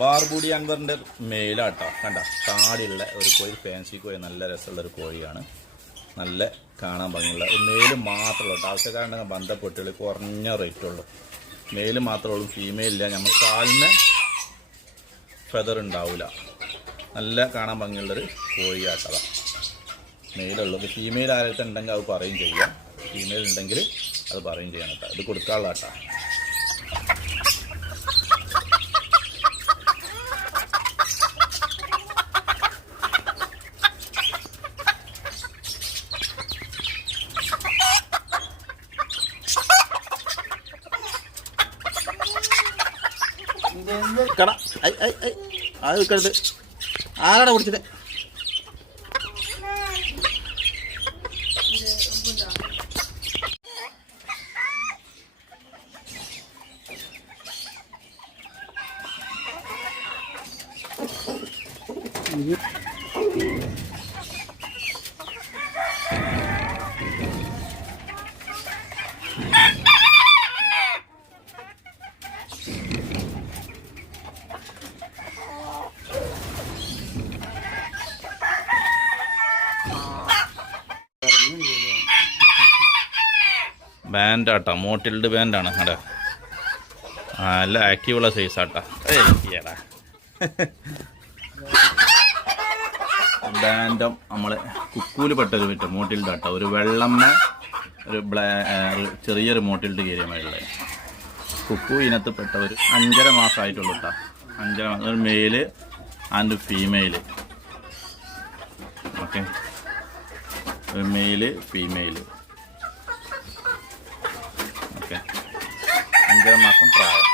ബാർബൂഡി അൻവറിൻ്റെ മെയിലാട്ടോ. കണ്ട താടിയുള്ള ഒരു കോഴി, ഫാൻസി കോഴി, നല്ല രസമുള്ളൊരു കോഴിയാണ്. നല്ല കാണാൻ ഭംഗിയുള്ള ഒരു മെയിൽ മാത്രമേ ഉള്ളൂ. ആവശ്യക്കാരുണ്ടെങ്കിൽ ബന്ധപ്പെട്ടുള്ളൂ. കുറഞ്ഞ റേറ്റുള്ളൂ. മെയിൽ മാത്രമേ ഉള്ളൂ, ഫീമെയിൽ ഇല്ല. നമ്മൾ കാലിന് ഫെദർ ഉണ്ടാവില്ല. നല്ല കാണാൻ ഭംഗിയുള്ളൊരു കോഴിയാട്ടതാ. മെയിലുള്ളത്. ഫീമെയിൽ ആരൊക്കെ ഉണ്ടെങ്കിൽ അത് പറയും ചെയ്യാം. ഫീമെയിൽ ഉണ്ടെങ്കിൽ അത് പറയും ചെയ്യണം കേട്ടോ. ഇത് കൊടുക്കാനുള്ള കേട്ടോ. കട അത് വിൽക്കരുത്. ആരാടാ കുടിച്ചത്? ബാൻഡാട്ടാ, മോട്ടിൽഡ് ബാൻഡാണ്. അവിടെ നല്ല ആക്റ്റീവുള്ള സൈസാട്ടാ. ഏടാ ബാൻഡം നമ്മൾ കുക്കൂല് പെട്ടൊരു പറ്റും. മോട്ടിൽഡ് ആട്ടാ. ഒരു വെള്ളമ്മ, ഒരു ചെറിയൊരു മോട്ടിൽഡ് കീരിയമായിട്ടുള്ളത്. കുക്കു ഇനത്ത് പെട്ട ഒരു 5.5 മാസമായിട്ടുള്ളൂ കേട്ടോ. 5.5 മാസം. ഒരു മെയില് ആൻഡ് ഫീമെയില്. ഓക്കെ, ഒരു മെയില് ഫീമെയില്. ഓക്കെ, 5.5 മാസം പ്രായം.